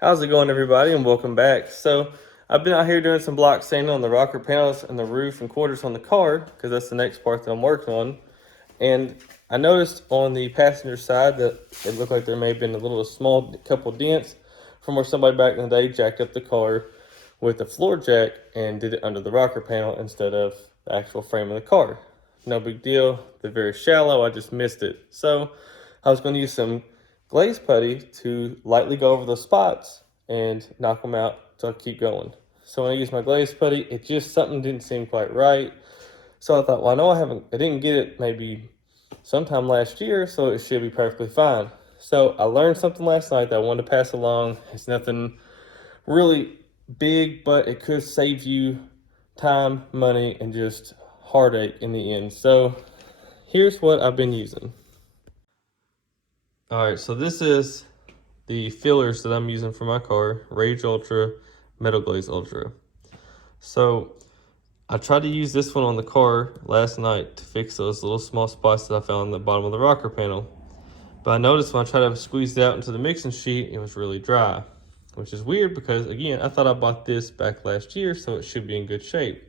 How's it going, everybody, and welcome back. So I've been out here doing some block sanding on the rocker panels and the roof and quarters on the car, because that's the next part that I'm working on. And I noticed on the passenger side that it looked like there may have been a little small couple dents from where somebody back in the day jacked up the car with the floor jack and did it under the rocker panel instead of the actual frame of the car. No big deal. They're very shallow. I just missed it. So I was going to use some glaze putty to lightly go over those spots and knock them out so I keep going. So when I used my glaze putty, it just something didn't seem quite right. So I thought, well, I know I didn't get it maybe sometime last year, so it should be perfectly fine. So I learned something last night that I wanted to pass along. It's nothing really big, but it could save you time, money, and just heartache in the end. So here's what I've been using. All right, so this is the fillers that I'm using for my car, Rage Ultra, Metal Glaze Ultra. So I tried to use this one on the car last night to fix those little small spots that I found on the bottom of the rocker panel. But I noticed when I tried to squeeze it out into the mixing sheet, it was really dry, which is weird because, again, I thought I bought this back last year, so it should be in good shape.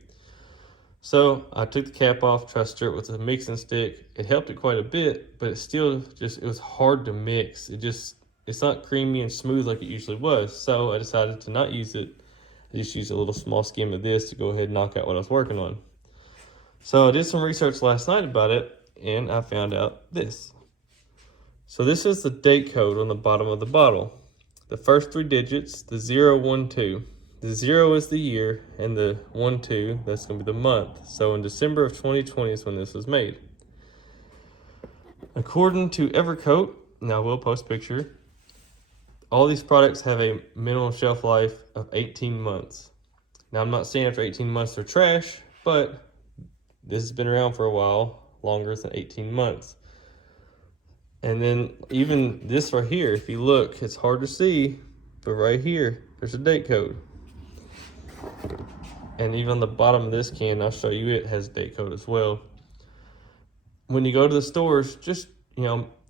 So I took the cap off, tried to stir it with a mixing stick. It helped it quite a bit, but it still it was hard to mix. It's not creamy and smooth like it usually was. So I decided to not use it. I just used a little small skim of this to go ahead and knock out what I was working on. So I did some research last night about it, and I found out this. So this is the date code on the bottom of the bottle. The first three digits, the 012. The 0 is the year, and the 12, that's going to be the month. So in December of 2020 is when this was made. According to Evercoat, now we'll post a picture, all these products have a minimum shelf life of 18 months. Now I'm not saying after 18 months they're trash, but this has been around for a while, longer than 18 months. And then even this right here, if you look, it's hard to see, but right here, there's a date code. And even on the bottom of this can, I'll show you, it has a date code as well. When you go to the stores, just,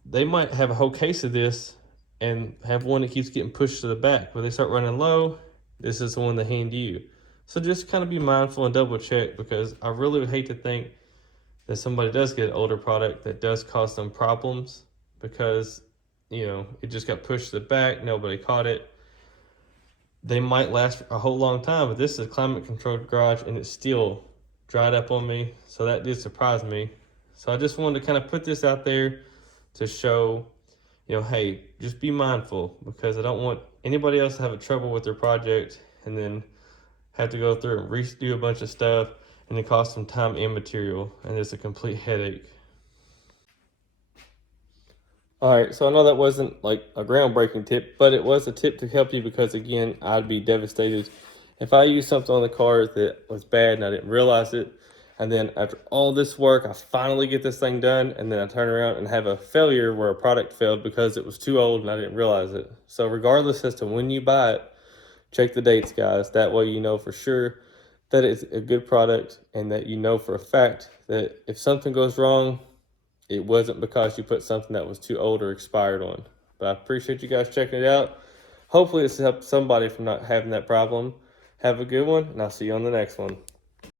they might have a whole case of this and have one that keeps getting pushed to the back. When they start running low, this is the one they hand you. So just kind of be mindful and double check, because I really would hate to think that somebody does get an older product that does cause them problems because, it just got pushed to the back, nobody caught it. They might last a whole long time, but this is a climate controlled garage and it's still dried up on me. So that did surprise me. So I just wanted to kind of put this out there to show, hey, just be mindful, because I don't want anybody else to have a trouble with their project and then have to go through and redo a bunch of stuff and it costs them time and material, and it's a complete headache. All right, so I know that wasn't like a groundbreaking tip, but it was a tip to help you, because again, I'd be devastated if I used something on the car that was bad and I didn't realize it. And then after all this work, I finally get this thing done, and then I turn around and have a failure where a product failed because it was too old and I didn't realize it. So regardless as to when you buy it, check the dates, guys. That way you know for sure that it's a good product, and that you know for a fact that if something goes wrong, it wasn't because you put something that was too old or expired on. But I appreciate you guys checking it out. Hopefully this helped somebody from not having that problem. Have a good one, and I'll see you on the next one.